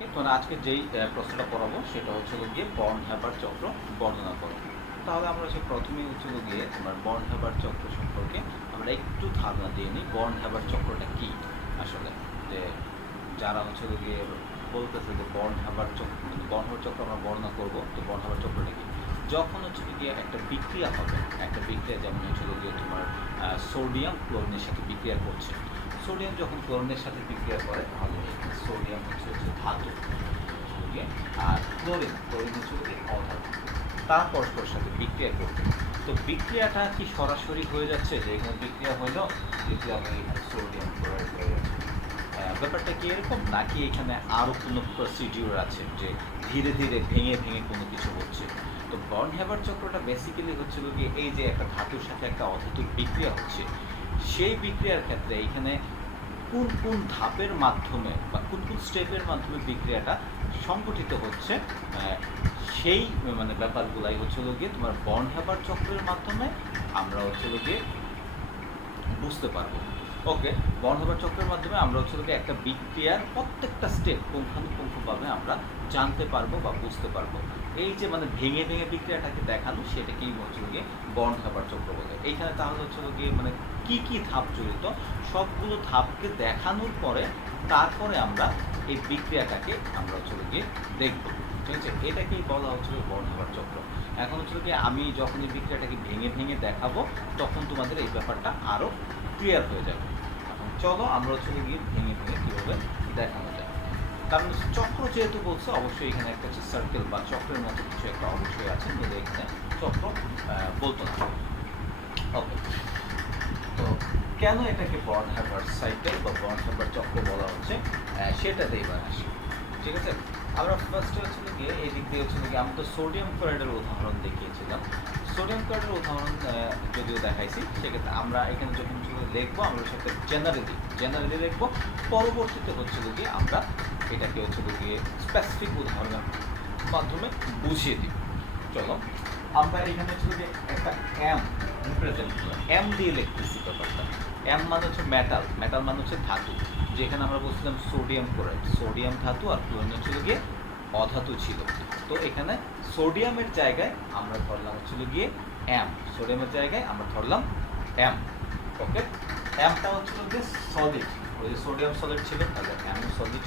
তোমরা আজকে যেই প্রশ্নটা পড়াবো সেটা হচ্ছে গিয়ে বর্ন হ্যাবার চক্র বর্ণনা করো। তাহলে আমরা হচ্ছে প্রথমেই হচ্ছে গিয়ে তোমার বর্ন হ্যাবার চক্র সম্পর্কে আমরা একটু ধারণা দিয়ে নিই। বর্ন হ্যাবার চক্রটা কি আসলে, যে যারা হচ্ছে গিয়ে বলতেছে যে বর্ন হ্যাবার চক্র, মানে বর্ন হ্যাবার চক্র আমরা বর্ণনা করবো, তো বর্ন হ্যাবার চক্রটা কি? যখন হচ্ছে গিয়ে একটা বিক্রিয়া হবে, একটা বিক্রিয়া যেমন হচ্ছে গিয়ে তোমার সোডিয়াম ক্লোরিনের সাথে বিক্রিয়া করছে। সোডিয়াম যখন ক্লোরিনের সাথে বিক্রিয়া করে তাহলে এখানে সোডিয়াম হচ্ছে ধাতু, আর ক্লোরিন হচ্ছে অধাতু, তার পরস্পর সাথে বিক্রিয়া করবে। তো বিক্রিয়াটা কি সরাসরি হয়ে যাচ্ছে যে এখানে বিক্রিয়া হইল, বিক্রিয়া হয়ে এখানে সোডিয়াম ক্লোরাইড হয়ে যাচ্ছে? ব্যাপারটা কি এরকম, নাকি এখানে আরও কোনো প্রসিডিউর আছে যে ধীরে ধীরে ভেঙে ভেঙে কোনো কিছু হচ্ছে? তো বর্ন হ্যাবার চক্রটা বেসিক্যালি হচ্ছে কি এই যে একটা ধাতুর সাথে একটা অধাতুর বিক্রিয়া হচ্ছে, সেই বিক্রিয়ার ক্ষেত্রে এখানে কোন কোন ধাপের মাধ্যমে বা কোন কোন স্টেপের মাধ্যমে বিক্রিয়াটা সংগঠিত হচ্ছে, সেই মানে ব্যাপারগুলাই হচ্ছে গিয়ে তোমার বর্ন হ্যাবার চক্রের মাধ্যমে আমরা হচ্ছে গিয়ে বুঝতে পারবো। ওকে, বর্ন হ্যাবার চক্রের মাধ্যমে আমরা হচ্ছে গিয়ে একটা বিক্রিয়ার প্রত্যেকটা স্টেপ পুঙ্খানুপুঙ্খভাবে আমরা জানতে পারবো বা বুঝতে পারবো। এই যে মানে ভেঙে ভেঙে বিক্রিয়াটাকে দেখানো, সেটাকেই হচ্ছে গিয়ে বর্ন হ্যাবার চক্র বলে। এইখানে তাহলে হচ্ছে গিয়ে মানে কি কি ধাপ জড়িত, সবগুলো ধাপকে দেখানোর পরে তারপরে আমরা এই বিক্রিয়াটাকে আমরা হচ্ছে গিয়ে দেখব। ঠিক আছে, এটাকেই বলা হচ্ছে বর্ন হ্যাবার চক্র। এখন হচ্ছে কি আমি যখন এই বিক্রিয়াটাকে ভেঙে ভেঙে দেখাবো, তখন তোমাদের এই ব্যাপারটা আরও ক্লিয়ার হয়ে যাবে। এখন চলো আমরা হচ্ছে গিয়ে ভেঙে ভেঙে কীভাবে দেখানো যায়। কারণ চক্র যেহেতু বলছে, অবশ্যই এখানে একটা হচ্ছে সার্কেল বা চক্রের মতো কিছু একটা অবশ্যই আছে, নইলে এখানে চক্র বলতো না। ওকে, তো কেন এটাকে বর্ন হ্যাবার সাইকেল বা বর্ন হ্যাবার চক্র বলা হচ্ছে সেটাতে এবার আসি। ঠিক আছে, আমরা ফার্স্টে হচ্ছে গিয়ে এই দিক দিয়ে হচ্ছে গিয়ে আমি তো সোডিয়াম ক্লোরাইডের উদাহরণ দেখিয়েছিলাম। সোডিয়াম ক্লোরাইডের উদাহরণ যদিও দেখাইছি, সেক্ষেত্রে আমরা এখানে যখন লিখবো আমরা সেটা জেনারেলি লিখবো। পরবর্তীতে হচ্ছে গিয়ে আমরা এটাকে হচ্ছে গিয়ে স্পেসিফিক উদাহরণের মাধ্যমে বুঝিয়ে দিই। চলো আমরা এখানে হচ্ছে যে একটা এম রিপ্রেজেন্ট করলাম, এম দিয়ে লিখতেছি ব্যাপারটা। এম মানে হচ্ছে মেটাল মানে হচ্ছে ধাতু। যেখানে আমরা বলছিলাম সোডিয়াম ক্লোরাইড, সোডিয়াম ধাতু আর ক্লোরিন হচ্ছিল গিয়ে অধাতু ছিল। তো এখানে সোডিয়ামের জায়গায় আমরা ধরলাম হচ্ছিল গিয়ে এম, সোডিয়ামের জায়গায় আমরা ধরলাম এম। ওকে, এমটা হচ্ছিল গিয়ে সলিড, ওই যে সোডিয়াম সলিড ছিল তাহলে এম সলিড।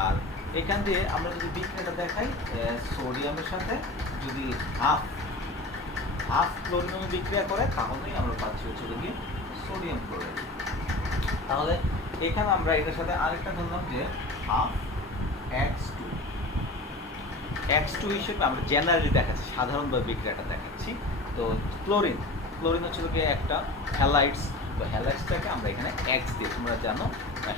আর এখান দিয়ে আমরা যদি বিক্রিয়াটা দেখাই, সোডিয়ামের সাথে যদি হাফ ক্লোরিন বিক্রিয়া করে, তাহলেই আমরা পাচ্ছি হচ্ছে গিয়ে সোডিয়াম ক্লোরাইড। তাহলে এখানে আমরা এটার সাথে আরেকটা ধরলাম যে হাফ X2 হিসেবে আমরা জেনারেলি দেখাচ্ছি, সাধারণভাবে বিক্রিয়াটা দেখাচ্ছি। তো ক্লোরিন হচ্ছে গিয়ে একটা হ্যালাইডস, তো হ্যালাইডসটাকে আমরা এখানে এক্স দিয়ে, তোমরা জানো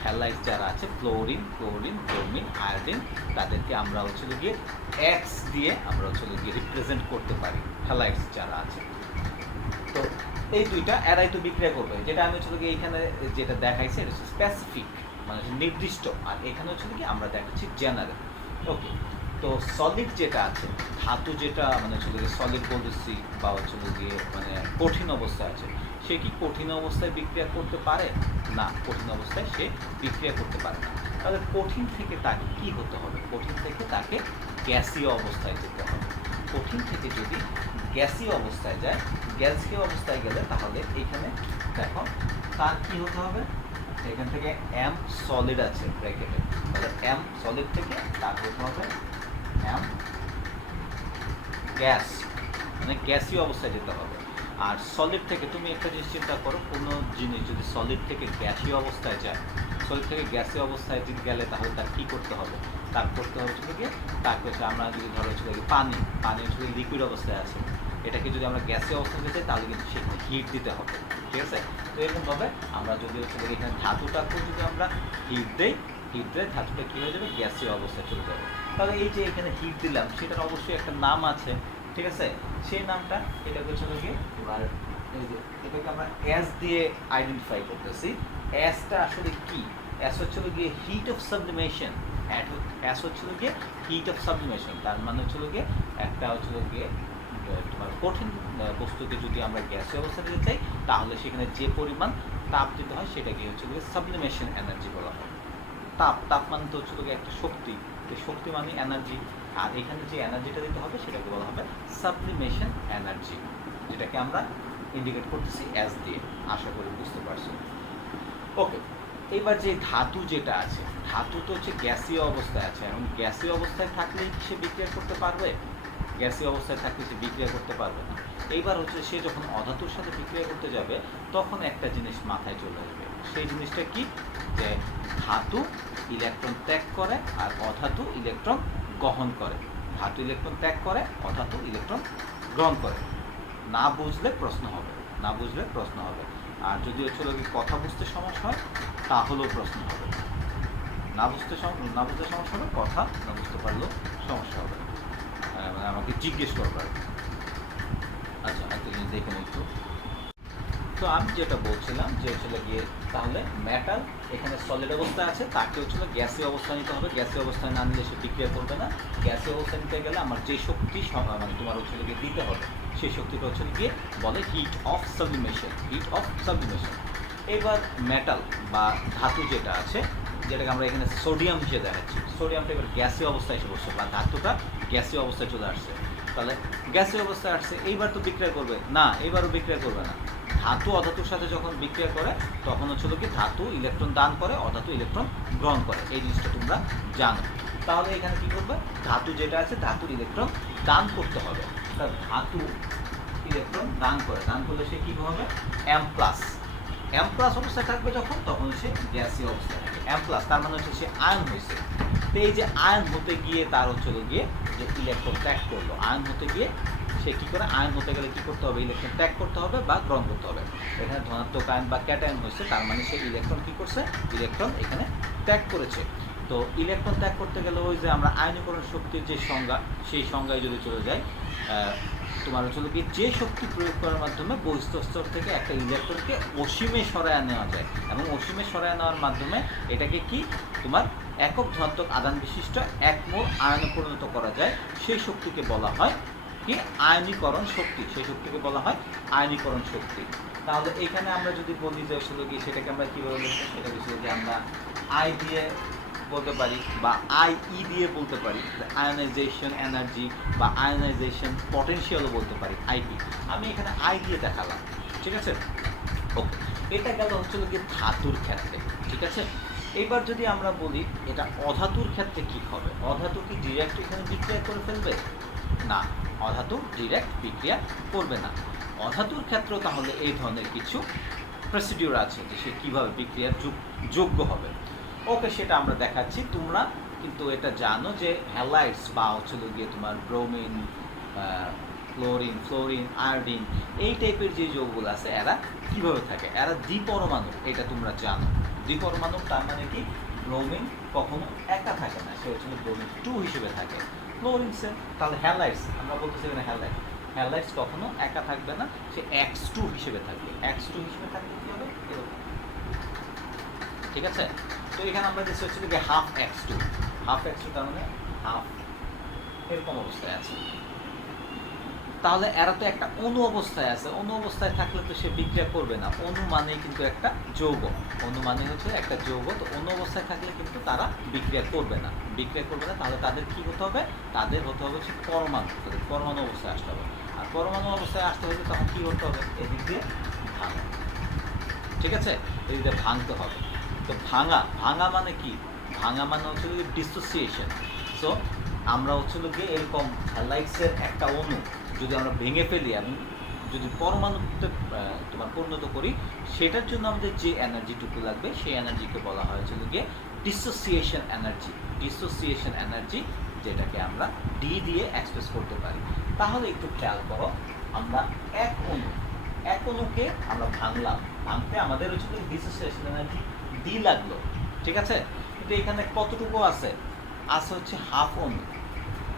হ্যালাইডস যারা আছে ফ্লোরিন, ব্রোমিন, আয়োডিন, তাদেরকে আমরা হচ্ছে গিয়ে এক্স দিয়ে আমরা হচ্ছে গিয়ে রিপ্রেজেন্ট করতে পারি, হ্যালাইডস যারা আছে। তো এই দুইটা এরাই তো বিক্রিয়া করবে, যেটা আমি হচ্ছে গিয়ে এখানে যেটা দেখাইছি এটা হচ্ছে স্পেসিফিক, মানে নির্দিষ্ট, আর এখানে হচ্ছে কি আমরা দেখাচ্ছি জেনারেল। ওকে, তো সলিড যেটা আছে, ধাতু যেটা মানে হচ্ছে গিয়ে সলিড বলতেছি বা হচ্ছে গিয়ে মানে কঠিন অবস্থায় আছে, সে কি কঠিন অবস্থায় বিক্রিয়া করতে পারে না? কঠিন অবস্থায় সে বিক্রিয়া করতে পারে না। তাহলে কঠিন থেকে তাকে কি হতে হবে? কঠিন থেকে তাকে গ্যাসীয় অবস্থায় যেতে হবে। কঠিন থেকে যদি গ্যাসীয় অবস্থায় যায়, গ্যাসীয় অবস্থায় গেলে তাহলে এখানে দেখো তার কি হতে হবে, এখান থেকে এম সলিড আছে ব্র্যাকেটে, তাহলে এম সলিড থেকে তার হতে হবে এম গ্যাস, মানে গ্যাসীয় অবস্থায় যেতে হবে। আর সলিড থেকে তুমি একটা জিনিস চিন্তা করো, কোনো জিনিস যদি সলিড থেকে গ্যাসীয় অবস্থায় যায়, সলিড থেকে গ্যাসীয় অবস্থায় যদি গেলে তাহলে তার কী করতে হবে? তার করতে হবে হচ্ছে গিয়ে, তাকে হচ্ছে আমরা যদি ধরো হচ্ছে পানি হচ্ছে লিকুইড অবস্থায় আছে, এটাকে যদি আমরা গ্যাসীয় অবস্থায় যেতে তাহলে কিন্তু সেখানে হিট দিতে হবে। ঠিক আছে, তো এরকমভাবে আমরা যদি হচ্ছে এখানে ধাতুটাকেও যদি আমরা হিট দিই ধাতুটা কী হয়ে যাবে? গ্যাসীয় অবস্থায় চলে যাবে। তাহলে এই যে এখানে হিট দিলাম, সেটার অবশ্যই একটা নাম আছে। ঠিক আছে, সেই নামটা এটা হচ্ছে গিয়ে এবার এই যে এটাকে আমরা এস দিয়ে আইডেন্টিফাই করতেছি। এসটা আসলে কি? এস হচ্ছে গিয়ে হিট অফ সাবলিমেশন। এস হচ্ছে গিয়ে হিট অফ সাবলিমেশন, তার মানে হচ্ছে গিয়ে একটা হচ্ছে গিয়ে তোমার কঠিন বস্তুকে যদি আমরা গ্যাসীয় অবস্থা দিতে চাই, তাহলে সেখানে যে পরিমাণ তাপ দিতে হয় সেটাকে হচ্ছে গিয়ে সাবলিমেশন এনার্জি বলা হয়। তাপমান তো হচ্ছে গিয়ে একটা শক্তি, তো শক্তি মানে এনার্জি, আর এখানে যে এনার্জিটা দিতে হবে সেটাকে বলা হবে সাবলিমেশন এনার্জি, যেটাকে আমরা ইন্ডিকেট করতেছি এস দিয়ে। আশা করি বুঝতে পারছো। ওকে, এবার যে ধাতু যেটা আছে, ধাতু তো হচ্ছে গ্যাসীয় অবস্থায় আছে, এবং গ্যাসীয় অবস্থায় থাকলেই সে বিক্রিয়া করতে পারবে? গ্যাসীয় অবস্থায় থাকলে সে বিক্রিয়া করতে পারবে না। এইবার হচ্ছে সে যখন অধাতুর সাথে বিক্রিয়া করতে যাবে তখন একটা জিনিস মাথায় চলে আসবে, সেই জিনিসটা কি, যে ধাতু ইলেকট্রন ত্যাগ করে আর অধাতু ইলেকট্রন গ্রহণ করে। ধাতু ইলেকট্রন ত্যাগ করে, অধাতু ইলেকট্রন গ্রহণ করে। না বুঝলে প্রশ্ন হবে, না বুঝলে প্রশ্ন হবে। আর যদি হচ্ছে কথা বুঝতে সমস্যা হয় তাহলেও প্রশ্ন হবে। না বুঝলে সমস্যা হবে, কথা না বুঝতে পারলেও সমস্যা হবে, মানে আমাকে জিজ্ঞেস করবার। আচ্ছা, একটা জিনিস দেখুন একটু। তো আমি যেটা বলছিলাম যে হচ্ছে গিয়ে তাহলে মেটাল এখানে সলিড অবস্থায় আছে, তাকে হচ্ছে গ্যাসীয় অবস্থায় নিতে হবে। গ্যাসীয় অবস্থায় না নিলে সে বিক্রিয়া করবে না। গ্যাসীয় অবস্থায় নিতে গেলে আমার যে শক্তি মানে তোমার হচ্ছে গিয়ে দিতে হবে, সেই শক্তিটা হচ্ছে গিয়ে বলে heat of sublimation, heat of sublimation. এবার মেটাল বা ধাতু যেটা আছে, যেটাকে আমরা এখানে সোডিয়াম হিসেবে দেখাচ্ছি, সোডিয়ামটা এবার গ্যাসীয় অবস্থায় এসে বসছে, বা ধাতুটা গ্যাসীয় অবস্থায় চলে আসছে। তাহলে গ্যাসীয় অবস্থায় আসছে, এইবার তো বিক্রিয়া করবে না, এবারও বিক্রিয়া করবে না। ধাতু অধাতুর সাথে যখন বিক্রিয়া করে তখন হচ্ছে কি ধাতু ইলেকট্রন দান করে, অধাতু ইলেকট্রন গ্রহণ করে। এই জিনিসটা তোমরা জানো। তাহলে এখানে কি করবে, ধাতু যেটা আছে ধাতুর ইলেকট্রন দান করতে হবে। ধাতু ইলেকট্রন দান করে, দান করলে সে কী হবে, এম প্লাস অবস্থায় থাকবে যখন, তখন সে গ্যাসীয় অবস্থায় থাকে। এম প্লাস তার মানে হচ্ছে সে আয়ন হয়েছে। তো এই যে আয়ন হতে গিয়ে তার হচ্ছে গিয়ে যে ইলেকট্রন ত্যাগ করলো, আয়ন হতে গিয়ে সে কী করে, আয়ন হতে গেলে কী করতে হবে, ইলেকট্রন ত্যাগ করতে হবে বা গ্রহণ করতে হবে। এখানে ধনাত্মক আয়ন বা ক্যাটায়ন হয়েছে, তার মানে সে ইলেকট্রন কী করছে, ইলেকট্রন এখানে ত্যাগ করেছে। তো ইলেকট্রন ত্যাগ করতে গেলে ওই যে আমরা আয়নীকরণ শক্তির যে সংজ্ঞা, সেই সংজ্ঞায় যদি চলে যাই, তোমার হচ্ছে কি যে শক্তি প্রয়োগ করার মাধ্যমে বহিস্থ স্তর থেকে একটা ইলেকট্রনকে অসীমে সরায় নেওয়া যায়, এবং অসীমে সরায় নেওয়ার মাধ্যমে এটাকে কি তোমার একক ধনাত্মক আধান বিশিষ্ট এক মোল আয়নে পরিণত করা যায়, সেই শক্তিকে বলা হয় কি আয়নীকরণ শক্তি, সেই শক্তিকে বলা হয় আয়নীকরণ শক্তি। তাহলে এখানে আমরা যদি বলি যে আসলে কি সেটাকে আমরা কীভাবে বলবো, সেটা হচ্ছে যে আমরা আই দিয়ে বলতে পারি বা আইই দিয়ে বলতে পারি, আয়নাইজেশন এনার্জি বা আয়নাইজেশন পটেনশিয়ালও বলতে পারি, আইপি। আমি এখানে আই দিয়ে দেখালাম, ঠিক আছে। ওকে, এটা গেল হচ্ছে কি ধাতুর ক্ষেত্রে, ঠিক আছে। এবার যদি আমরা বলি এটা অধাতুর ক্ষেত্রে কি হবে, অধাতু কি ডিরেক্ট এখানে বিক্রিয়া করে ফেলবে? না, অধাতু ডিরেক্ট বিক্রিয়া করবে না। অধাতুর ক্ষেত্রে তাহলে এই ধরনের কিছু প্রসিডিউর আছে যে সে কীভাবে বিক্রিয়ার যোগ্য হবে। ওকে, সেটা আমরা দেখাচ্ছি। তোমরা কিন্তু এটা জানো যে হ্যালাইডস বা হচ্ছে গিয়ে তোমার ব্রোমিন, ক্লোরিন, ফ্লোরিন, আয়োডিন, এই টাইপের যে যৌগগুলো আছে এরা কীভাবে থাকে, এরা দ্বিপরমাণু, এটা তোমরা জানো। দ্বিপরমাণু তার মানে কি, ব্রোমিন কখনো একা থাকে না, সে হচ্ছে ব্রোমিন 2 হিসেবে থাকে। ক্লোরিন সে, তাহলে হ্যালাইডস আমরা বলতেছি এখানে হ্যালাইডস কখনো একা থাকবে না, সে X2 হিসেবে থাকবে। X2 হিসেবে থাকলে কী হবে, ঠিক আছে। তো এখানে আমরা দেখছি হচ্ছে যে হাফ X2 তার মানে হাফ এরকম অবস্থায় আছে। তাহলে এরা তো একটা অণু অবস্থায় আছে, অণু অবস্থায় থাকলে তো সে বিক্রিয়া করবে না। অণু মানে কিন্তু একটা যৌগ, অণু মানে হচ্ছে একটা যৌগ। তো অণু অবস্থায় থাকলে কিন্তু তারা বিক্রিয়া করবে না, তাহলে তাদের কি হতে হবে, তাদের হতে হবে হচ্ছে পরমাণু, তাদের পরমাণু অবস্থায় আসতে হবে। আর পরমাণু অবস্থায় আসতে হলে তখন কি করতে হবে, এদিক দিয়ে ভাঙা, ঠিক আছে, এদিক দিয়ে ভাঙতে হবে। তো ভাঙা মানে কি, ভাঙা মানে হচ্ছে ডিসোসিয়েশন। সো আমরা হচ্ছে গিয়ে এরকম হ্যালাইডসের একটা অণু যদি আমরা ভেঙে ফেলি এবং যদি পরমাণুতে তোমার পরিণত করি, সেটার জন্য আমাদের যে এনার্জিটুকু লাগবে সেই এনার্জিকে বলা হয় হচ্ছে গিয়ে ডিসোসিয়েশন এনার্জি, যেটাকে আমরা ডি দিয়ে এক্সপ্রেস করতে পারি। তাহলে একটু খেয়াল করো, আমরা এক অণুকে আমরা ভাঙতে আমাদের হচ্ছে ডিসোসিয়েশন এনার্জি ডি লাগলো, ঠিক আছে। কিন্তু এখানে কতটুকু আছে হচ্ছে হাফ অণু,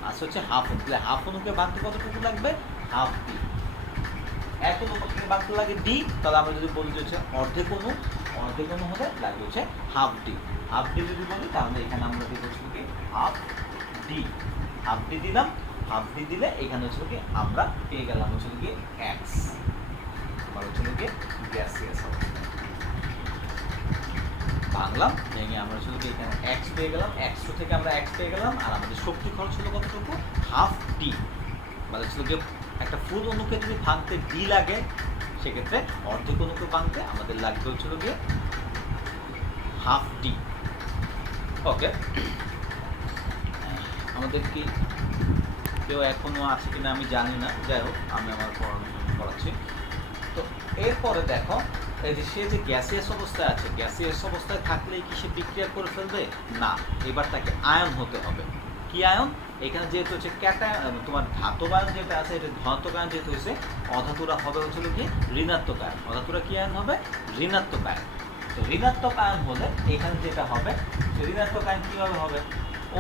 তাহলে হাফ অণুকে ভাঙতে কতটুকু লাগবে, হাফ ডি। এক অণুকে ভাঙতে লাগে ডি, তাহলে আমরা যদি বলি যে হচ্ছে অর্ধেক অণু হলে লাগবে হচ্ছে হাফ ডি যদি বলি, তাহলে এখানে আমরা দিব হচ্ছে কি হাফ ডি দিলাম। হাফ ডি দিলে এখানে হচ্ছে কি আমরা পেয়ে গেলাম হচ্ছে কি এক্স, তোমার হচ্ছে কি গ্যাসিয়াস অবস্থা। ভাঙলাম, ভেঙে আমরা শুধু এখানে x পেয়ে গেলাম, x2 থেকে আমরা x পেয়ে গেলাম, আর আমাদের শক্তি খরচ হলো কতটুকু, হাফ ডি। মানে হচ্ছে গিয়ে একটা ফুল অণুকে যদি ভাঙতে ডি লাগে, সেক্ষেত্রে অর্ধেক অণুকে ভাঙতে আমাদের লাগবে হচ্ছিল গিয়ে হাফ ডি। ওকে, আমাদের কি কেউ এখনো আছে কিনা আমি জানি না, যাই হোক আমি আমার পড়াশোনা করাচ্ছি। তো এরপরে দেখো, এই যে সে যে গ্যাসিয়াস অবস্থায় আছে, গ্যাসিয়াস অবস্থায় থাকলেই কি সে বিক্রিয়া করে ফেলবে না, এবার তাকে আয়ন হতে হবে। কি আয়ন, এখানে যেহেতু হচ্ছে ক্যাটায়ন, তোমার ধাতব আয়ন যেটা আছে এটা ধনাত্মক আয়ন যেহেতু হয়েছে, অধাতুরা হবে হচ্ছিল কি ঋণাত্মক আয়ন। অধাতুরা কি আয়ন হবে, ঋণাত্মক আয়ন। তো ঋণাত্মক আয়ন হলে এখানে যেটা হবে, ঋণাত্মক আয়ন কীভাবে হবে,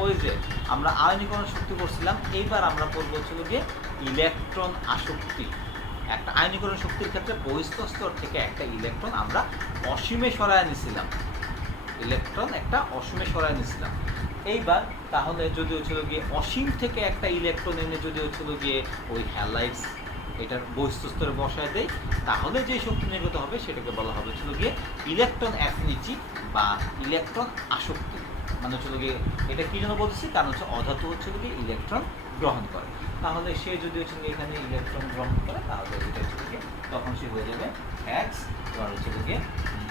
ওই যে আমরা আয়নীকরণ শক্তি করছিলাম, এইবার আমরা করবো হচ্ছিল গিয়ে ইলেকট্রন আসক্তি। একটা আয়নীকরণ শক্তির ক্ষেত্রে বহিস্থ স্তর থেকে একটা ইলেকট্রন আমরা অসীমে সরায় নিছিলাম, ইলেকট্রন একটা অসীমে সরায় নিছিলাম। এইবার তাহলে যদি হচ্ছিল গিয়ে অসীম থেকে একটা ইলেকট্রন এনে যদি হচ্ছিল গিয়ে ওই হ্যালাইডস এটার বহিস্থ স্তরে বসায় দেয়, তাহলে যে শক্তি নির্গত হবে সেটাকে বলা হবে হচ্ছিল গিয়ে ইলেকট্রন অ্যাফিনিটি বা ইলেকট্রন আসক্তি। মানে হচ্ছিল গিয়ে এটা কী জন্য বলতেছি, কারণ হচ্ছে অধাতু হচ্ছিল গিয়ে ইলেকট্রন গ্রহণ করে। তাহলে সে যদি হচ্ছে এখানে ইলেকট্রন গ্রহণ করে, তাহলে এটা হচ্ছে গিয়ে তখন সে হয়ে যাবে এক্স, আর হচ্ছে গিয়ে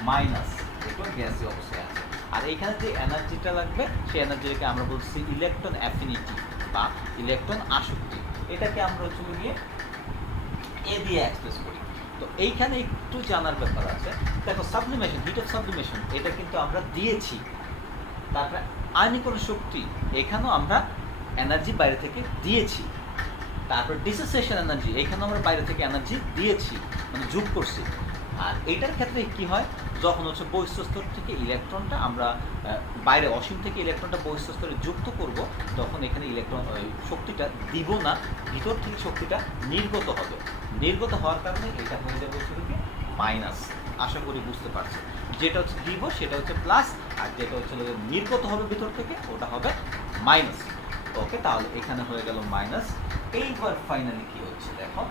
মাইনাস, একটু গ্যাসীয় অবস্থায় আছে। আর এইখানে যে এনার্জিটা লাগবে, সেই এনার্জিটাকে আমরা বলছি ইলেকট্রন অ্যাফিনিটি বা ইলেকট্রন আসক্তি। এটাকে আমরা হচ্ছে গিয়ে এ দিয়ে এক্সপ্রেস করি। তো এইখানে একটু জানার ব্যাপার আছে। দেখো সাবলিমেশন, হিট অফ সাবলিমেশন, এটা কিন্তু আমরা দিয়েছি। তারপরে আয়নীকরণ শক্তি, এখানেও আমরা এনার্জি বাইরে থেকে দিয়েছি। তারপর ডিসোসিয়েশন এনার্জি, এখানেও আমরা বাইরে থেকে এনার্জি দিয়েছি, মানে যোগ করছি। আর এইটার ক্ষেত্রে কি হয়, যখন হচ্ছে বহিঃস্থ স্তর থেকে ইলেকট্রনটা আমরা বাইরে অসীম থেকে ইলেকট্রনটা বহিঃস্থ স্তরে যুক্ত করব, তখন এখানে ইলেকট্রন শক্তিটা দিব না, ভিতর থেকে শক্তিটা নির্গত হবে। নির্গত হওয়ার কারণে এটা হয়ে যাবে হচ্ছে কি মাইনাস। আশা করি বুঝতে পারছি। যেটা হচ্ছে দিব সেটা হচ্ছে প্লাস, আর যেটা হচ্ছে নির্গত হবে ভিতর থেকে ওটা হবে মাইনাস। ওকে, তাহলে এখানে হয়ে গেল মাইনাস। এইবার ফাইনালি কি হচ্ছে দেখো,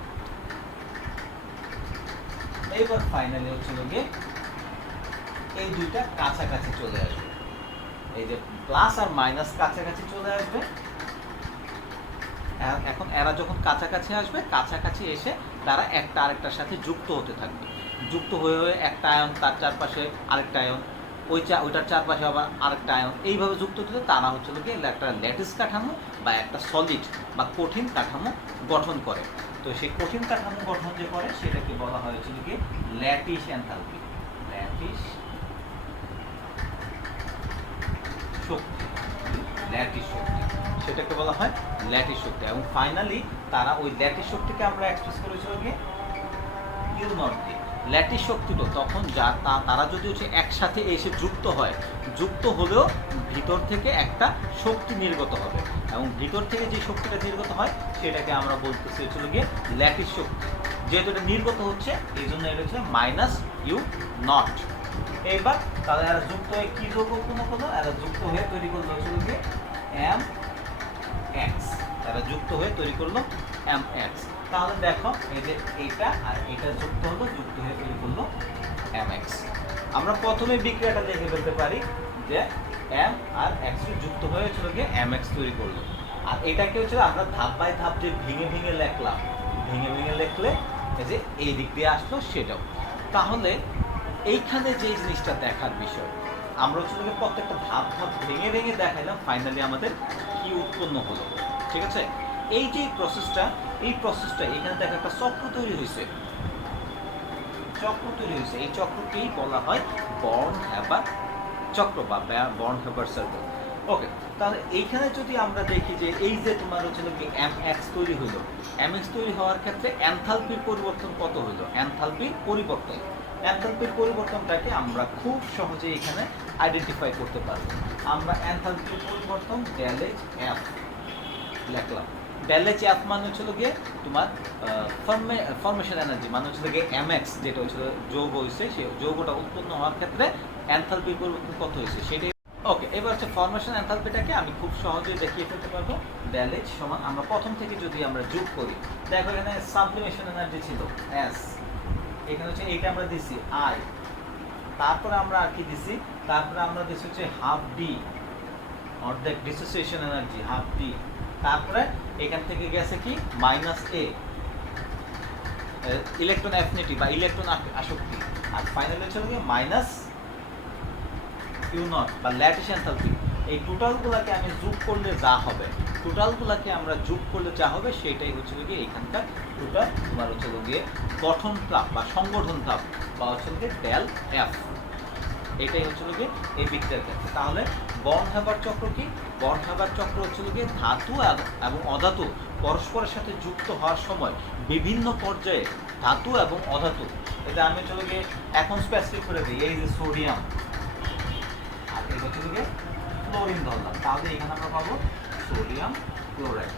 এইবার ফাইনালি হচ্ছে গিয়ে এই দুইটা কাছাকাছি চলে আসবে। এই যে প্লাস আর মাইনাস কাছাকাছি চলে আসবে। এখন এরা যখন কাছাকাছি আসবে, কাছাকাছি এসে তারা একটা আরেকটার সাথে যুক্ত হতে থাকবে। যুক্ত হয়ে হয়ে একটা আয়ন, তার চারপাশে আরেকটা আয়ন, ওইটার চারপাশে আবার আরেকটা আয়ন, এইভাবে যুক্ত হতে তারা হচ্ছে গিয়ে একটা ল্যাটিস কাঠামো বা একটা সলিড বা কঠিন কাঠামো গঠন করে। তো সেই কঠিন কাঠামো গঠন যে করে সেটাকে বলা হয় হচ্ছে গিয়ে ল্যাটিস এনথালপি, ল্যাটিস শক্তি, ল্যাটিস শক্তি, সেটাকে বলা হয় ল্যাটিস শক্তি। এবং ফাইনালি তারা ওই ল্যাটিস শক্তিকে আমরা এক্সপ্রেস করেছিল গিয়ে ইউ নট দিয়ে। ল্যাটিস শক্তি তো তখন তারা যদি হচ্ছে একসাথে এসে যুক্ত হয়, যুক্ত হলেও ভিতর থেকে একটা শক্তি নির্গত হবে, এবং ভিতর থেকে যে শক্তিটা নির্গত হয় সেটাকে আমরা বলতেছি হচ্ছিল গিয়ে ল্যাটিস শক্তি। যেহেতু এটা নির্গত হচ্ছে এই জন্য এটা হচ্ছে মাইনাস ইউ নট। এবার তাহলে এরা যুক্ত হয়ে কি যোগ কোনো কোনো, এরা যুক্ত হয়ে তৈরি করলো হচ্ছিল গিয়ে এম এক্স, এরা যুক্ত হয়ে তৈরি করলো এম এক্স। তাহলে দেখো এই যে এইটা আর এটা যুক্ত হলো, যুক্ত হয়ে তৈরি করলো এম এক্স। আমরা প্রথমে বিক্রিয়াটা লিখে ফেলতে পারি যে এম আর এক্স যুক্ত হয়ে চলে গিয়ে এম এক্স তৈরি করলো। আর এটাকে হচ্ছে আমরা ধাপ বাই ধাপ যে ভেঙে ভেঙে লেখলাম, ভেঙে ভেঙে লিখলে এই যে এই দিক দিয়ে আসলো সেটাও। তাহলে এইখানে যে জিনিসটা দেখার বিষয়, আমরা হচ্ছে প্রত্যেকটা ধাপ ধাপ ভেঙে ভেঙে দেখাইলাম, ফাইনালি আমাদের কি উৎপন্ন হলো। ঠিক আছে, এই যে প্রসেসটা, এই প্রসেসটা এখানে দেখা একটা চক্র তৈরি হয়েছে, চক্র তৈরি হয়েছে। এই চক্রকেই বলা হয় বর্ন হ্যাবার চক্র বা বর্ন হ্যাবার সার্কেল। ওকে, তাহলে এইখানে যদি আমরা দেখি যে এই যে তোমার হচ্ছে কি এম এক্স তৈরি হলো, এম এক্স তৈরি হওয়ার ক্ষেত্রে এনথালপির পরিবর্তন কত হলো, এনথালপির পরিবর্তন, এনথালপির পরিবর্তনটাকে আমরা খুব সহজে এখানে আইডেন্টিফাই করতে পারবো। আমরা এনথালপির পরিবর্তন ডেল এইচ এফ লিখলাম। ডেল এইচ এফ মানে হচ্ছিল গিয়ে তোমার ফরমেশন এনার্জি, মানে হচ্ছিল গিয়ে এম এক্স, যেটা হচ্ছিল যৌগ হয়েছে, সেই যৌগটা উৎপন্ন হওয়ার ক্ষেত্রে এনথালপির পরিবর্তন কত হয়েছে সেটাই। ওকে, এবার হচ্ছে ফরমেশন এনথালপিটাকে আমি খুব সহজেই দেখিয়ে ফেলতে পারবো। ডেল এইচ সমান আমরা প্রথম থেকে যদি আমরা যোগ করি, দেখো এখানে সাবলিমেশন এনার্জি ছিল এস, এখানে হচ্ছে এইটা আমরা দিছি আই, তারপরে আমরা আর কি দিছি, তারপরে আমরা দিছি হচ্ছে হাফ ডি, অর্ধেক ডিসোসিয়েশন এনার্জি হাফ ডি। তারপরে এখান থেকে গেছে কি মাইনাস এ, ইলেকট্রন অ্যাফিনিটি বা ইলেকট্রন আসক্তি। আর ফাইনালি হচ্ছে কি মাইনাস ইউ নট বা ল্যাটিস এনথালপি। এই টোটালগুলোকে আমি যোগ করলে যা হবে, টোটালগুলোকে আমরা যোগ করলে যা হবে সেটাই হচ্ছে গিয়ে এখানকার টোটাল তোমার হচ্ছে গিয়ে গঠন তাপ বা সংগঠন তাপ বা হচ্ছে গিয়ে ডেল এফ। এটাই হচ্ছে গিয়ে এই বিক্রিয়ার ক্ষেত্রে। তাহলে বর্ন হ্যাবার চক্র কি? বর্ন হ্যাবার চক্র হচ্ছে গিয়ে ধাতু এবং অধাতু পরস্পরের সাথে যুক্ত হওয়ার সময় বিভিন্ন পর্যায়ে ধাতু এবং অধাতু, এটা আমি হচ্ছে গিয়ে এখন স্পেসিফিক করে দিই, এই যে সোডিয়াম আর এই হচ্ছে গিয়ে ক্লোরিন ধরলাম, তাহলে এখানে আমরা পাবো সোডিয়াম ক্লোরাইড।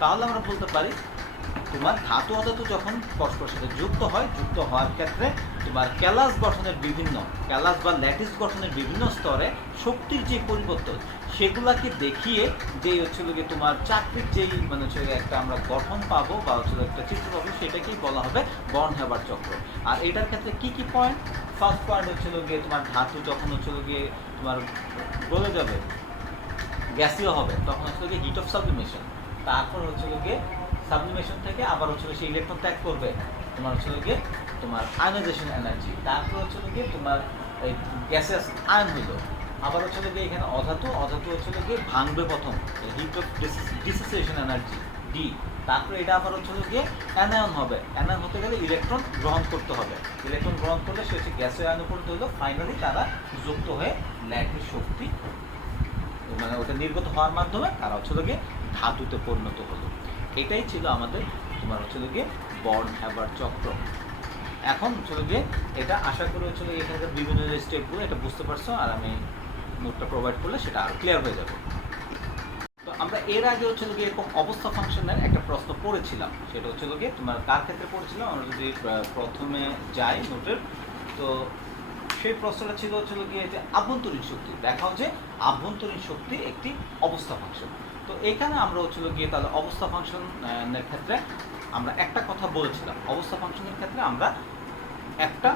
তাহলে আমরা বলতে পারি তোমার ধাতু অধাতু যখন পরস্পরের সাথে যুক্ত হয়, যুক্ত হওয়ার ক্ষেত্রে তোমার ক্যালাস গঠনের বিভিন্ন, ক্যালাস বা ল্যাটিস গঠনের বিভিন্ন স্তরে শক্তির যে পরিবর্তন সেগুলাকে দেখিয়ে যেই হচ্ছে গিয়ে তোমার চাকরির যেই মানে হচ্ছে একটা আমরা গঠন পাবো বা হচ্ছে একটা চিত্র পাবো, সেটাকেই বলা হবে বর্ন হ্যাবার চক্র। আর এটার ক্ষেত্রে কি কি পয়েন্ট? ফার্স্ট পয়েন্ট হচ্ছে গিয়ে তোমার ধাতু যখন হচ্ছে গিয়ে তোমার গলে যাবে, গ্যাসীয় হবে, তখন হচ্ছে গিয়ে হিট অফ সাবলিমেশন। তারপর হচ্ছে গিয়ে সাবলিমেশন থেকে আবার হচ্ছে সেই ইলেকট্রন ত্যাগ করবে, তোমার হচ্ছে গিয়ে তোমার আয়নাইজেশন এনার্জি। তারপর হচ্ছে গিয়ে তোমার এই গ্যাসেস আয়ন হইলো, আবার হচ্ছে গিয়ে এখানে অধাতু, অধাতু হচ্ছে গিয়ে ভাঙবে প্রথম, heat of dissociation energy D. তারপরে এটা আবার হচ্ছে গিয়ে অ্যানায়ন হবে, অ্যানায়ন হতে গেলে ইলেকট্রন গ্রহণ করতে হবে, ইলেকট্রন গ্রহণ করলে সে হচ্ছে গ্যাসীয় আয়নে পরিণত হলো। ফাইনালি তারা যুক্ত হয়ে ল্যাটিস শক্তি মানে ওটা নির্গত হওয়ার মাধ্যমে তারা হচ্ছে গিয়ে ধাতুতে পরিণত হলো। এটাই ছিল আমাদের তোমার হচ্ছে গিয়ে বর্ন হ্যাবার চক্র। এখন হচ্ছে গিয়ে এটা আশা করি হচ্ছে এখানকার বিভিন্ন যে স্টেপগুলো এটা বুঝতে পারছো, আর আমি নোটটা প্রোভাইড করলে সেটা আরও ক্লিয়ার হয়ে যাবে। তো আমরা এর আগে হচ্ছে গিয়ে এরকম অবস্থা ফাংশনের একটা প্রশ্ন পড়েছিলাম, সেটা হচ্ছে গিয়ে তোমার কার ক্ষেত্রে পড়েছিলাম, আমরা যদি প্রথমে যাই নোটের, তো সেই প্রশ্নটা ছিল হচ্ছে গিয়ে যে আভ্যন্তরীণ শক্তি দেখাও যে আভ্যন্তরীণ শক্তি একটি অবস্থা ফাংশন। তো এখানে আমরা হচ্ছে গিয়ে তাহলে অবস্থা ফাংশনের ক্ষেত্রে আমরা একটা কথা বলেছিলাম, অবস্থা ফাংশনের ক্ষেত্রে আমরা একটা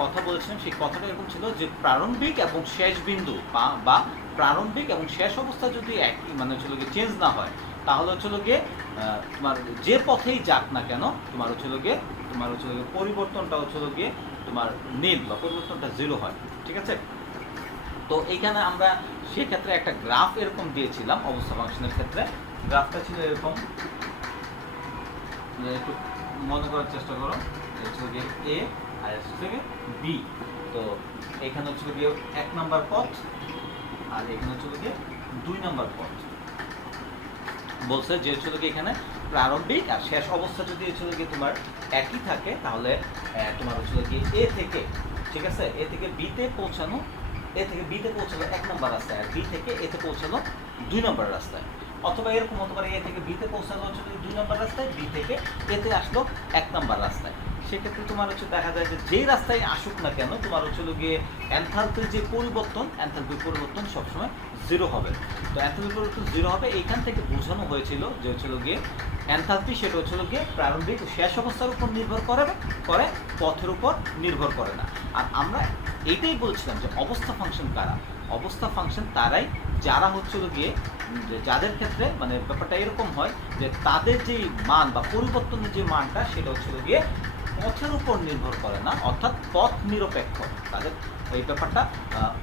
কথা বলেছিলাম, সেই কথাটা এরকম ছিল যে প্রারম্ভিক এবং শেষ বিন্দু বা প্রারম্ভিক এবং শেষ অবস্থা যদি একই মানে হচ্ছে গিয়ে চেঞ্জ না হয়, তাহলে হচ্ছে গিয়ে তোমার যে পথেই যাক না কেন তোমার হচ্ছে গিয়ে পরিবর্তনটা হচ্ছে গিয়ে তোমার নীল বা পরিবর্তনটা জিরো হয়। ঠিক আছে? তো এইখানে আমরা সেক্ষেত্রে একটা গ্রাফ এরকম দিয়েছিলাম অবস্থা ফাংশনের ক্ষেত্রে। গ্রাফটা ছিল এরকম, একটু মনে করার চেষ্টা করো, হচ্ছে গিয়ে এ আর হচ্ছে গিয়ে বি। তো এখানে হচ্ছে গিয়ে 1 নম্বর পথ আর এখানে হচ্ছে গিয়ে 2 নম্বর পথ। বলছে যে হচ্ছে গিয়ে এখানে প্রারম্ভিক আর শেষ অবস্থা যদি হচ্ছে গিয়ে তোমার একই থাকে, তাহলে তোমার হচ্ছে গিয়ে এ থেকে, ঠিক আছে, এ থেকে বিতে পৌঁছানো, এ থেকে বিতে পৌঁছালো 1 নম্বর রাস্তায়, আর বি থেকে এতে পৌঁছালো 2 নম্বর রাস্তায়। অথবা এরকম হতে পারে এ থেকে বিতে পৌঁছানো হচ্ছে 2 নম্বর রাস্তায়, বি থেকে এতে আসলো 1 নম্বর রাস্তায়। সেক্ষেত্রে তোমার হচ্ছে দেখা যায় যে যেই রাস্তায় আসুক না কেন তোমার হচ্ছে গিয়ে এনথালপির যে পরিবর্তন, এনথালপির পরিবর্তন সবসময় জিরো হবে। তো এনথালপির পরিবর্তন জিরো হবে, এইখান থেকে বোঝানো হয়েছিল যে হচ্ছে গিয়ে এনথালপি সেটা হচ্ছে গিয়ে প্রারম্ভিক শেষ অবস্থার উপর নির্ভর করে, পথের উপর নির্ভর করে না। আর আমরা এইটাই বলছিলাম যে অবস্থা ফাংশন কারা? অবস্থা ফাংশন তারাই যারা হচ্ছে গিয়ে যাদের ক্ষেত্রে মানে ব্যাপারটা এরকম হয় যে তাদের যে মান বা পরিবর্তনের যে মানটা সেটা হচ্ছে গিয়ে পথের উপর নির্ভর করে না, অর্থাৎ পথ নিরপেক্ষ। তাদের এই ব্যাপারটা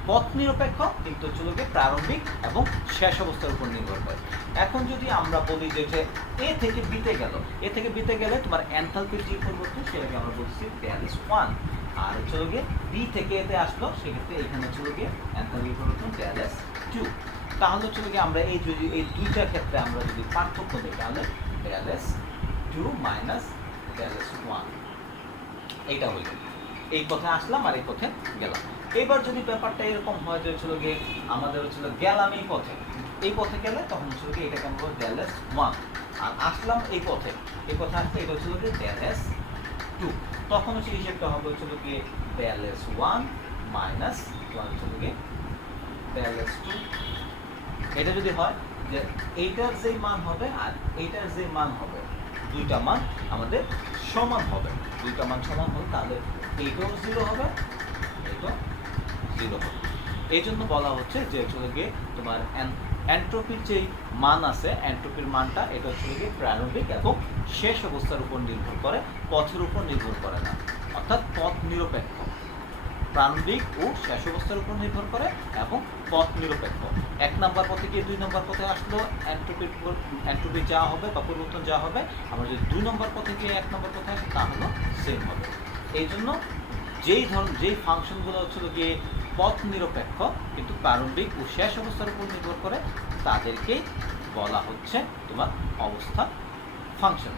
পথ নিরপেক্ষ, কিন্তু হচ্ছে গিয়ে প্রারম্ভিক এবং শেষ অবস্থার উপর নির্ভর করে। এখন যদি আমরা বলি যে এ থেকে বিতে গেল, এ থেকে বিতে গেলে তোমার এনথালপির যে পরিবর্তন সেটাকে আমরা বলছি ΔS1, আর হচ্ছে গিয়ে বি থেকে এতে আসলো, সেক্ষেত্রে এখানে হচ্ছে গিয়ে এনথালপির পরিবর্তন ΔS2। তাহলে হচ্ছে গিয়ে আমরা এই যদি এই দুইটার ক্ষেত্রে আমরা যদি পার্থক্য দিই, তাহলে ΔS2 মাইনাস ΔS1 এইটা হইল। এই পথে আসলাম আর এই পথে গেলাম। এবার যদি ব্যাপারটা এরকম হয় যে হচ্ছিল গিয়ে আমাদের হচ্ছিল গেলাম এই পথে গেলে তখন হচ্ছিল গিয়ে এটাকে আমরা ΔS1, আর আসলাম এই পথে আসলে এটা হচ্ছিল গিয়ে ΔS2। তখন হচ্ছে হিসেবটা হবে হচ্ছিল গিয়ে ΔS1 মাইনাস হচ্ছিল গিয়ে ΔS2। এটা যদি হয় যে এইটার যে মান হবে আর এইটার যে মান হবে, দুইটা মান আমাদের সমান হবে, দুইটা মান সমান হবে, তাহলে এইটাও জিরো হবে, এইটাও জিরো হবে। এই জন্য বলা হচ্ছে যে হচ্ছে গিয়ে তোমার এন্ট্রপির যেই মান আছে, এন্ট্রপির মানটা এটা হচ্ছে গিয়ে প্রারম্ভিক এবং শেষ অবস্থার উপর নির্ভর করে, পথের উপর নির্ভর করে না, অর্থাৎ পথ নিরপেক্ষ। প্রারম্ভিক ও শেষ অবস্থার উপর নির্ভর করে এবং পথ নিরপেক্ষ। 1 নম্বর পথে গিয়ে 2 নম্বর পথে আসলো এন্ট্রপি যা হবে বা পরিবর্তন যা হবে, আমরা যদি 2 নম্বর পথে গিয়ে 1 নম্বর পথে আসি তাহলে সেম হবে। এই জন্য যেই ফাংশনগুলো হচ্ছে গিয়ে পথ নিরপেক্ষ কিন্তু প্রারম্ভিক ও শেষ অবস্থার উপর নির্ভর করে, তাদেরকেই বলা হচ্ছে তোমার অবস্থা ফাংশন।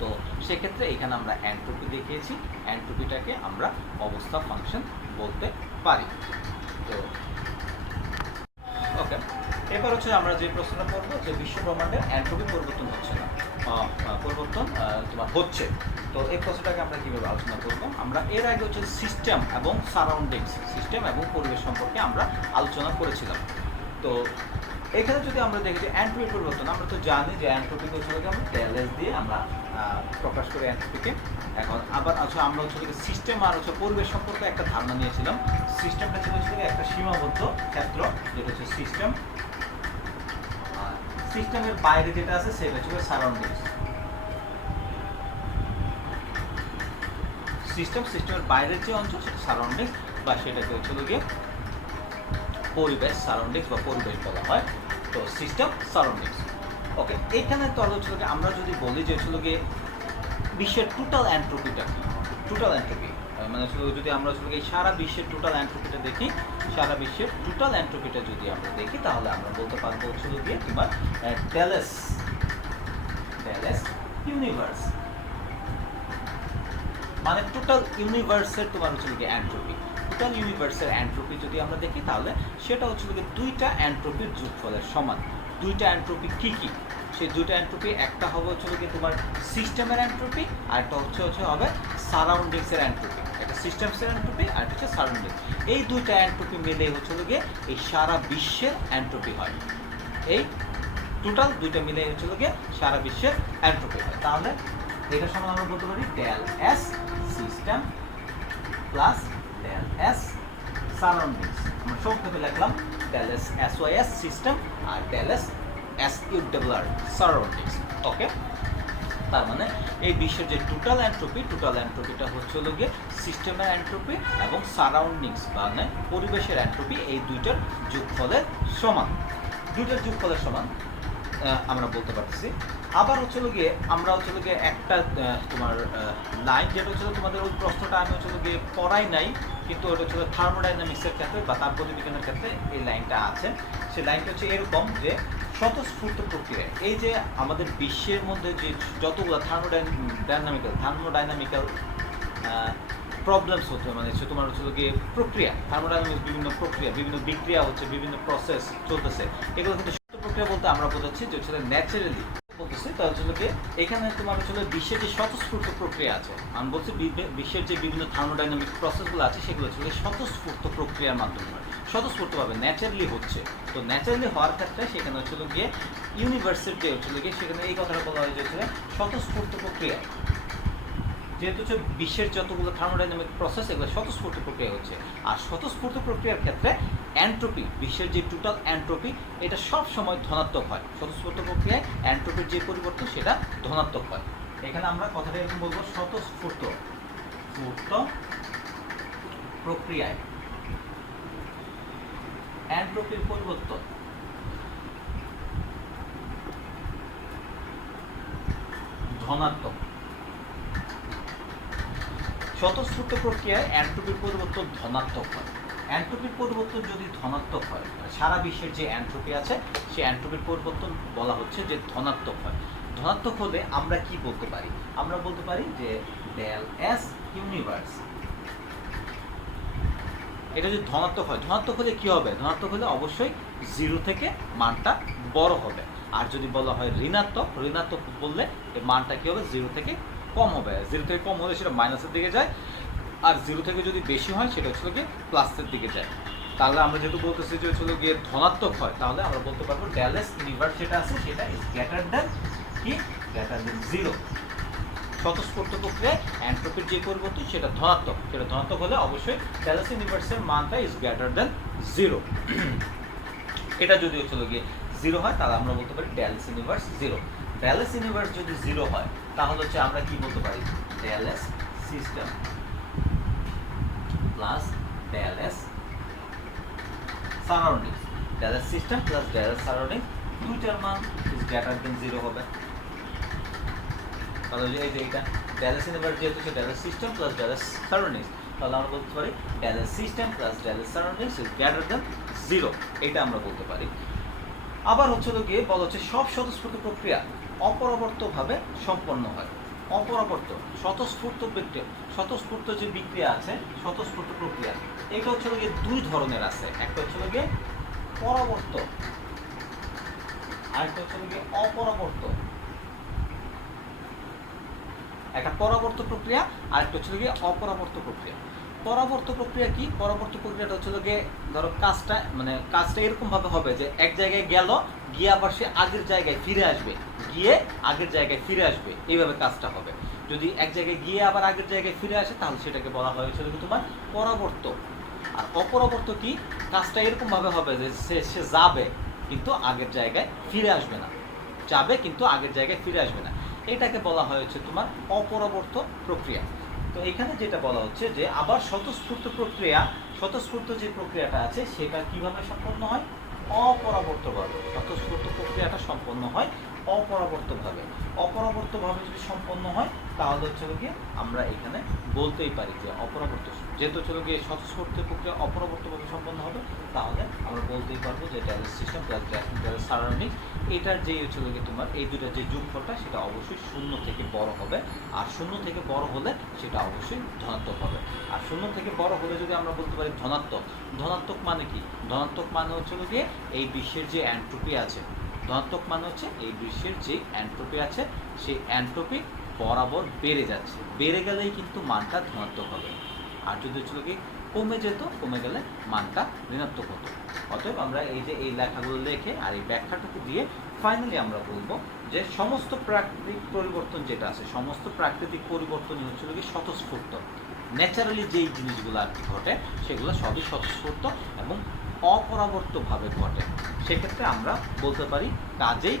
তো সেক্ষেত্রে এখানে আমরা এন্ট্রপি দেখিয়েছি, এন্ট্রপিটাকে আমরা অবস্থা ফাংশন বলতে পারি। তো ওকে, এবার হচ্ছে আমরা যে প্রশ্নটা করবো যে বিশ্ব ব্রহ্মাণ্ডের এন্ট্রপি পরিবর্তন হচ্ছে না, পরিবর্তন তোমার হচ্ছে। তো এই প্রশ্নটাকে আমরা কীভাবে আলোচনা করবো, আমরা এর আগে হচ্ছে সিস্টেম এবং সারাউন্ডিংস, সিস্টেম এবং পরিবেশ সম্পর্কে আমরা আলোচনা করেছিলাম। তো এখানে যদি আমরা দেখি যে এন্ট্রপি পরিবর্তন, আমরা তো জানি যে এন্ট্রপিকে হচ্ছে আমরা টেলএস দিয়ে আমরা প্রকাশ করি এন্ট্রপিকে। এখন আবার হচ্ছে আমরা হচ্ছে সিস্টেম আর হচ্ছে পরিবেশ সম্পর্কে একটা ধারণা নিয়েছিলাম। সিস্টেমটা ছিল একটা সীমাবদ্ধ ক্ষেত্র, যেটা হচ্ছে সিস্টেম, আর সিস্টেমের বাইরে যেটা আছে সেটা হচ্ছে সারাউন্ডিংস। সিস্টেমের বাইরের যে অঞ্চল সেটা সারাউন্ডিংস, বা সেটাকে হচ্ছে গিয়ে পরিবেশ, সারাউন্ডিংস বা পরিবেশ বলা হয়। তো সিস্টেম, সারাউন্ডিংস। ওকে, এখানে তো হচ্ছে আমরা যদি বলি যে হচ্ছে গিয়ে বিশ্বের টোটাল এন্ট্রপিটা কি, টোটাল এন্ট্রপি মানে যদি আমরা হচ্ছে এই সারা বিশ্বের টোটাল এন্ট্রপিটা দেখি, সারা বিশ্বের টোটাল এন্ট্রপিটা যদি আমরা দেখি তাহলে আমরা বলতে পারবো হচ্ছে গিয়ে তোমার টেলএস ইউনিভার্স, মানে টোটাল ইউনিভার্সের তোমার হচ্ছে গিয়ে এন্ট্রপি। টোটাল ইউনিভার্সের এন্ট্রপি যদি আমরা দেখি তাহলে সেটা হচ্ছে গিয়ে দুইটা এন্ট্রপির যোগফলের সমান। দুইটা এন্ট্রপি কি কি? সেই দুইটা এন্ট্রপি, একটা হবে হচ্ছে গিয়ে তোমার সিস্টেমের এন্ট্রপি, আর একটা হচ্ছে হবে সারাউন্ডিংসের এন্ট্রপি। একটা সিস্টেমসের এন্ট্রপি আর হচ্ছে সারাউন্ডিংস। এই দুইটা এন্ট্রপি মিলে হচ্ছে গিয়ে এই সারা বিশ্বের এন্ট্রপি হয়। এই টোটাল দুইটা মিলে হচ্ছে গিয়ে সারা বিশ্বের এন্ট্রপি হয়। তাহলে এটা সমান আমরা বলতে পারি del S system plus del S surroundings. আমরা সংক্ষেপে লিখলাম ডেল এস এসওয়াইএস সিস্টেম আর del S SUWR surroundings. Okay, তার মানে এই বিশ্বের যে টোটাল এন্ট্রপিটা হচ্ছে গিয়ে সিস্টেমের এন্ট্রপি এবং সারাউন্ডিংস মানে পরিবেশের এন্ট্রপি, এই দুইটার যোগফলের সমান। দুইটার যোগফলের সমান আমরা বলতে পারতেছি। আবার হচ্ছে গিয়ে আমরা হচ্ছে গিয়ে একটা তোমার লাইন, যেটা হচ্ছে তোমাদের ওই প্রশ্নটা আমি হচ্ছে গিয়ে পড়াই নাই, কিন্তু ওটা হচ্ছে থার্মোডাইনামিক্সের ক্ষেত্রে বা তাপগতিবিজ্ঞানের ক্ষেত্রে এই লাইনটা আছে। সেই লাইনটা হচ্ছে এরকম যে স্বতঃস্ফূর্ত প্রক্রিয়ায় এই যে আমাদের বিশ্বের মধ্যে যে যতগুলো থার্মোডাইনামিক্যাল প্রবলেমস হচ্ছে, মানে হচ্ছে তোমার হচ্ছে গিয়ে প্রক্রিয়া, থার্মোডাইনামিক্স বিভিন্ন প্রক্রিয়া, বিভিন্ন বিক্রিয়া হচ্ছে, বিভিন্ন প্রসেস চলতেছে, এগুলো কিন্তু প্রক্রিয়া বলতে আমরা বোঝাচ্ছি যে হচ্ছে ন্যাচারালি বলতেছি। তার জন্য এখানে তোমার হচ্ছে বিশ্বের যে স্বতঃস্ফূর্ত প্রক্রিয়া আছে, আমি বলছি বিশ্বের যে বিভিন্ন থার্মোডাইনামিক প্রসেসগুলো আছে সেগুলো হচ্ছে স্বতঃস্ফূর্ত প্রক্রিয়ার মাধ্যমে হয়, স্বতঃস্ফূর্তভাবে ন্যাচারালি হচ্ছে। তো ন্যাচারালি হওয়ার ক্ষেত্রে সেখানে হচ্ছে গিয়ে ইউনিভার্সের যে হচ্ছে গিয়ে সেখানে এই কথাটা বলা হয় যে স্বতঃস্ফূর্ত প্রক্রিয়া, যেহেতু হচ্ছে বিশ্বের যতগুলো থার্মোডাইনামিক প্রসেস এগুলো স্বতঃস্ফূর্ত প্রক্রিয়া হচ্ছে। আর স্বতঃস্ফূর্ত প্রক্রিয়ার ক্ষেত্রে এন্ট্রপি, বিশ্বের যে টোটাল এন্ট্রপি, এটা সব সময় ধনাত্মক হয়। স্বতঃস্ফূর্ত প্রক্রিয়ায় এন্ট্রপির যে পরিবর্তন সেটা ধনাত্মক হয়। এখানে আমরা কথাটা এরকম বলবো, স্বতঃস্ফূর্ত প্রক্রিয়ায় এন্ট্রপির পরিবর্তন ধনাত্মক। স্বতঃস্ফূর্ত প্রক্রিয়ায় এন্ট্রপির পরিবর্তন ধনাত্মক হয়। এন্ট্রপির পরিবর্তন যদি ধনাত্মক হয়, সারা বিশ্বের যে এন্ট্রপি আছে সেই এন্ট্রপির পরিবর্তন বলা হচ্ছে যে ধনাত্মক হয়। ধনাত্মক হলে আমরা কি বলতে পারি? আমরা বলতে পারি যে ডেল এস ইউনিভার্স, এটা যদি ধনাত্মক হয়, ধনাত্মক হলে কি হবে? ধনাত্মক হলে অবশ্যই জিরো থেকে মানটা বড় হবে। আর যদি বলা হয় ঋণাত্মক, ঋণাত্মক বললে এই মানটা কি হবে? জিরো থেকে কম হবে। জিরো থেকে কম হলে সেটা মাইনাসের দিকে যায়, আর জিরো থেকে যদি বেশি হয় সেটা হচ্ছে গিয়ে প্লাসের দিকে যায়। তাহলে আমরা যেহেতু বলতেছি যে হচ্ছে গিয়ে ধনাত্মক হয়, তাহলে আমরা বলতে পারবো ডেল এস ইউনিভার্স যেটা আছে সেটা ইজ গ্রেটার দেন কি? Greater than zero. স্বতঃস্ফূর্ত প্রক্রিয়ায় এন্ট্রপির যে পরিবর্তন সেটা ধনাত্মক হলে অবশ্যই ডেলাস ইউনিভার্সের মানটা ইজ গ্রেটার দেন 0। এটা যদি হচ্ছে গিয়ে 0 হয় তাহলে আমরা বলতে পারি ডেলাস ইউনিভার্স 0। ডেলাস ইউনিভার্স যদি 0 হয় তাহলে হচ্ছে আমরা কি বলতে পারি, Dallas system plus Dallas surroundings, Dallas system plus Dallas surroundings দুইটার মান ইজ গ্রেটার দেন 0 হবে। তাহলে এই যে এটা ডেলাস ইউনিভার্স যেহেতু হচ্ছে Dallas system plus Dallas surroundings, তাহলে আমরা বলতে পারি Dallas system plus Dallas surroundings is greater than 0, এটা আমরা বলতে পারি। আবার হচ্ছে গিয়ে বলা হচ্ছে সব স্বতঃস্ফূর্ত প্রক্রিয়া অপরবর্তভাবে সম্পন্ন হয়। স্বতঃস্ফূর্ত যে বিক্রিয়া আছে, স্বতঃস্ফূর্ত প্রক্রিয়া, এটা হচ্ছে গিয়ে দুই ধরনের আছে। একটা হচ্ছে গিয়ে পরাবর্ত, আরেকটা হচ্ছে গিয়ে অপরাবর্ত। একটা পরাবর্ত প্রক্রিয়া আর একটা হচ্ছে গিয়ে অপরাবর্ত প্রক্রিয়া। পরাবর্ত প্রক্রিয়া কি? পরাবর্ত প্রক্রিয়াটা হচ্ছে গিয়ে ধরো কাজটা এরকম ভাবে হবে যে এক জায়গায় গেল, গিয়ে আবার সে আগের জায়গায় ফিরে আসবে, এইভাবে কাজটা হবে। যদি এক জায়গায় গিয়ে আবার আগের জায়গায় ফিরে আসে তাহলে সেটাকে বলা হয়েছিল কি তোমার পরাবর্ত। আর অপরাবর্ত কি? কাজটা এরকম ভাবে হবে যে সে যাবে কিন্তু আগের জায়গায় ফিরে আসবে না, এটাকে বলা হয়েছে তোমার অপরাবর্ত প্রক্রিয়া। তো এখানে যেটা বলা হচ্ছে যে আবার স্বতঃস্ফূর্ত যে প্রক্রিয়াটা আছে সেটা কিভাবে সম্পন্ন হয়, অপরাবর্তভাবে। স্বতঃস্ফূর্ত প্রক্রিয়াটা সম্পন্ন হয় অপরাবর্তভাবে যদি সম্পন্ন হয় তাহলে হচ্ছে গিয়ে আমরা এখানে বলতেই পারি যে অপরাবর্ত, যেহেতু হচ্ছে গিয়ে স্বতঃস্ফূর্ত প্রক্রিয়া অপরাবর্তভাবে সম্পন্ন হবে তাহলে আমরা বলতেই পারবো যে Dallas system plus Dallas surroundings, এটার যে হচ্ছে গিয়ে তোমার এই দুটার যে যোগফলটা সেটা অবশ্যই 0 থেকে বড় হবে। আর 0 থেকে বড় হলে সেটা অবশ্যই ধনাত্মক হবে। আর 0 থেকে বড় হলে যদি আমরা বলতে পারি ধনাত্মক মানে কি? ধনাত্মক মানে হচ্ছে গিয়ে এই বিশ্বের যে এন্ট্রপি আছে, ধনাত্মক মানে হচ্ছে এই বিশ্বের যে এন্ট্রপি আছে সেই এন্ট্রপি বরাবর বেড়ে গেলেই কিন্তু মানটা ধনাত্মক হবে। আর যদি হচ্ছে কি কমে গেলে মানটা ঋণাত্মক হতো। অতএব আমরা এই যে এই লেখাগুলো লিখে আর এই ব্যাখ্যাটুকু দিয়ে ফাইনালি আমরা বলবো যে সমস্ত প্রাকৃতিক পরিবর্তন যেটা আছে, সমস্ত প্রাকৃতিক পরিবর্তনই হচ্ছে কি স্বতঃস্ফূর্ত। ন্যাচারালি যেই জিনিসগুলো আর কি ঘটে সেগুলো সবই স্বতঃস্ফূর্ত এবং অপরাবর্তভাবে ঘটে। সেক্ষেত্রে আমরা বলতে পারি কাজেই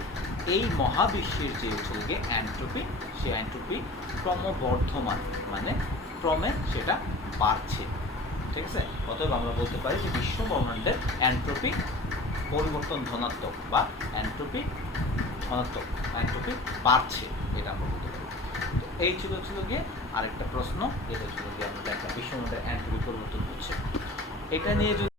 এই মহাবিশ্বের যে হচ্ছে গিয়ে এন্ট্রপি, সেই এন্ট্রপি ক্রমবর্ধমান, মানে ক্রমে সেটা বাড়ছে। ঠিক আছে? অতএব আমরা বলতে পারি যে বিশ্ব ব্রহ্মাণ্ডের এন্ট্রপি পরিবর্তন ধনাত্মক বা এন্ট্রপি বাড়ছে, এটা আমরা বলতে পারি। তো এই ছিল গিয়ে আরেকটা প্রশ্ন, যেটা ছিল গিয়ে আমরা দেখলাম বিশ্ব ব্রহ্মাণ্ডের এন্ট্রপি পরিবর্তন হচ্ছে। এটা নিয়ে